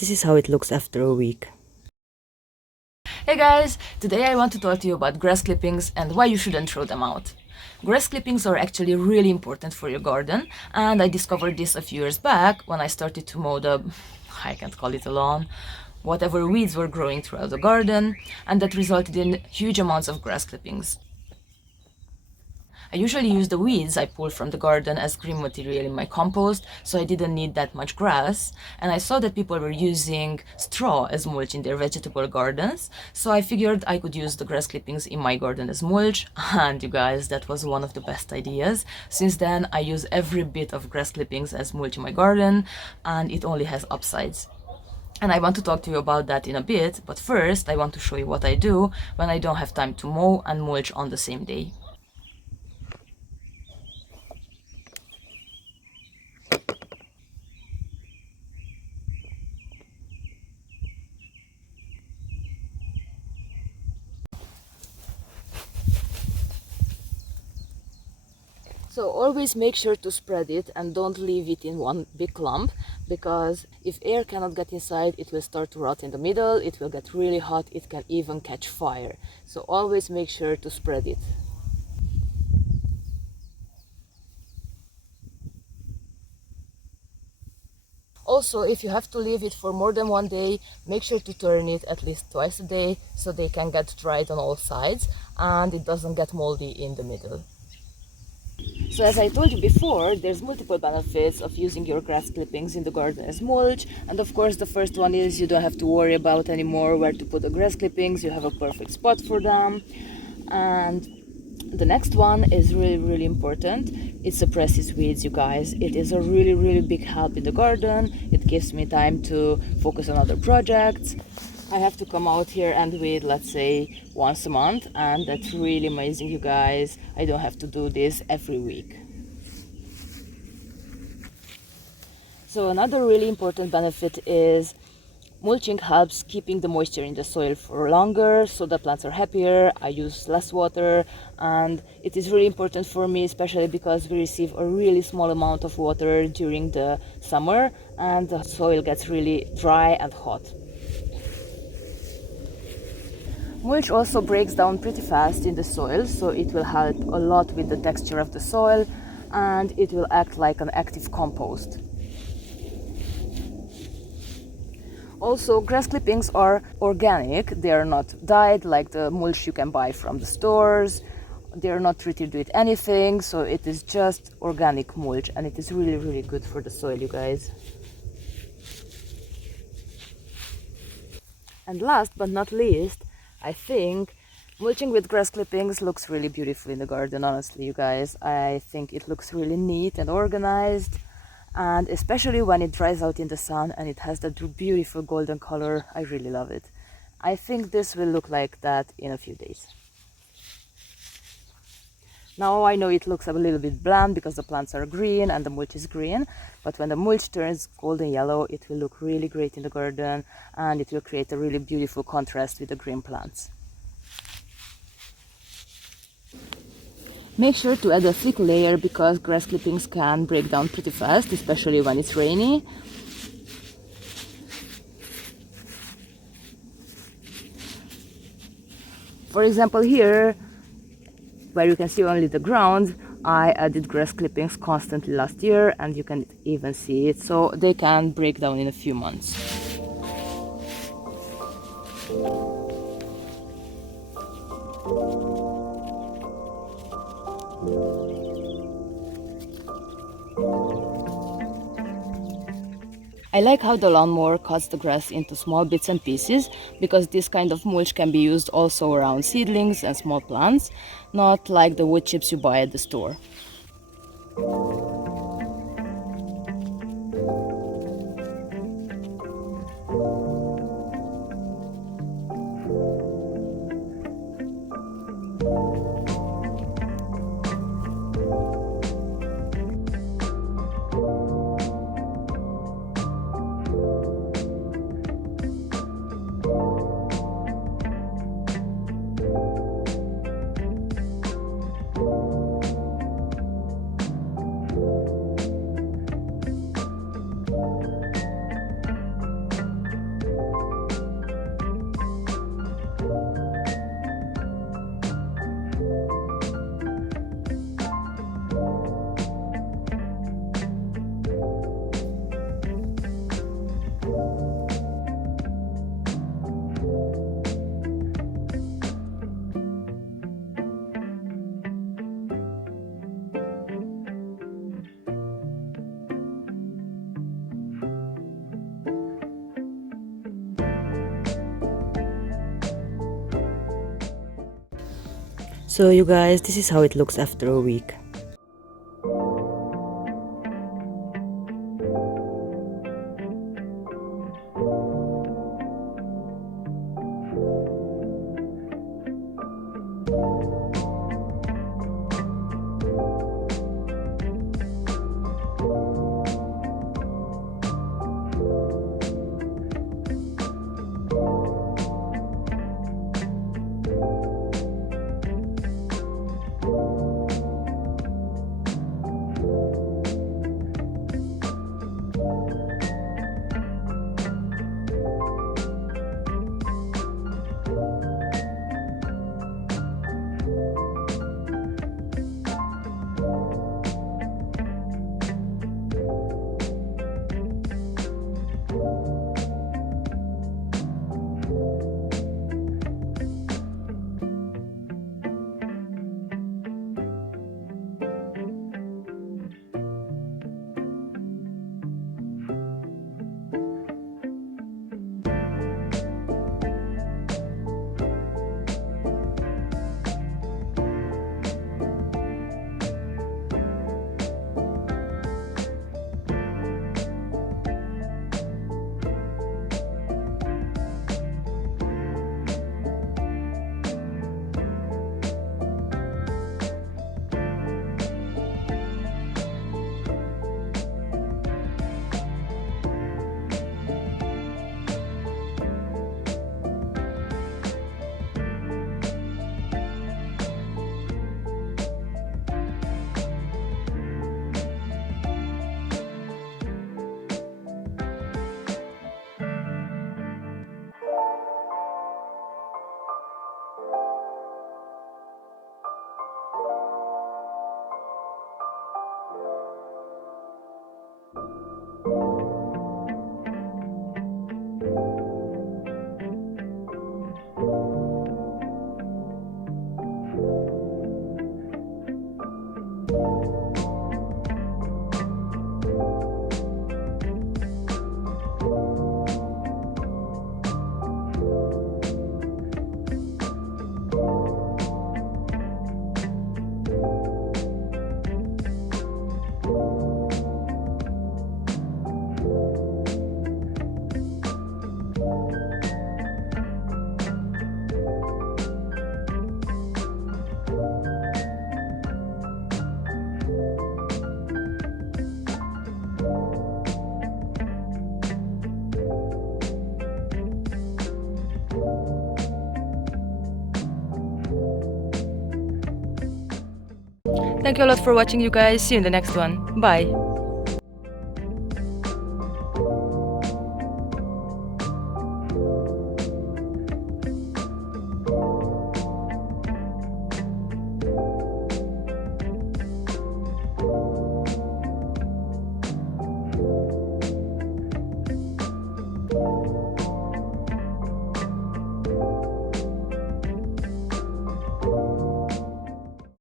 This is how it looks after a week. Hey guys! Today I want to talk to you about grass clippings and why you shouldn't throw them out. Grass clippings are actually really important for your garden, and I discovered this a few years back when I started to mow the, I can't call it a lawn, whatever weeds were growing throughout the garden, and that resulted in huge amounts of grass clippings. I usually use the weeds I pull from the garden as green material in my compost, so I didn't need that much grass. And I saw that people were using straw as mulch in their vegetable gardens, so I figured I could use the grass clippings in my garden as mulch. And you guys, that was one of the best ideas. Since then, I use every bit of grass clippings as mulch in my garden, and it only has upsides. And I want to talk to you about that in a bit, but first I want to show you what I do when I don't have time to mow and mulch on the same day. So always make sure to spread it and don't leave it in one big clump, because if air cannot get inside, it will start to rot in the middle, it will get really hot, it can even catch fire. So always make sure to spread it. Also, if you have to leave it for more than one day, make sure to turn it at least twice a day so they can get dried on all sides and it doesn't get moldy in the middle. So as I told you before, there's multiple benefits of using your grass clippings in the garden as mulch. And of course, the first one is you don't have to worry about anymore where to put the grass clippings. You have a perfect spot for them. And the next one is really important. It suppresses weeds, you guys. It is a really big help in the garden. It gives me time to focus on other projects. I have to come out here and weed, let's say, once a month, and that's really amazing, you guys. I don't have to do this every week. So another really important benefit is mulching helps keeping the moisture in the soil for longer, so the plants are happier. I use less water, and it is really important for me, especially because we receive a really small amount of water during the summer and the soil gets really dry and hot. Mulch also breaks down pretty fast in the soil, so it will help a lot with the texture of the soil and it will act like an active compost. Also, grass clippings are organic. They are not dyed like the mulch you can buy from the stores. They are not treated with anything, so it is just organic mulch and it is really good for the soil, you guys. And last but not least, I think mulching with grass clippings looks really beautiful in the garden, honestly, you guys. I think it looks really neat and organized, and especially when it dries out in the sun and it has that beautiful golden color, I really love it. I think this will look like that in a few days. Now I know it looks a little bit bland because the plants are green and the mulch is green, but when the mulch turns golden yellow, it will look really great in the garden and it will create a really beautiful contrast with the green plants. Make sure to add a thick layer because grass clippings can break down pretty fast, especially when it's rainy. For example, here, where you can see only the ground, I added grass clippings constantly last year and you can even see it, so they can break down in a few months. I like how the lawnmower cuts the grass into small bits and pieces, because this kind of mulch can be used also around seedlings and small plants, not like the wood chips you buy at the store. So you guys, this is how it looks after a week. Thank you a lot for watching, you guys. See you in the next one. Bye.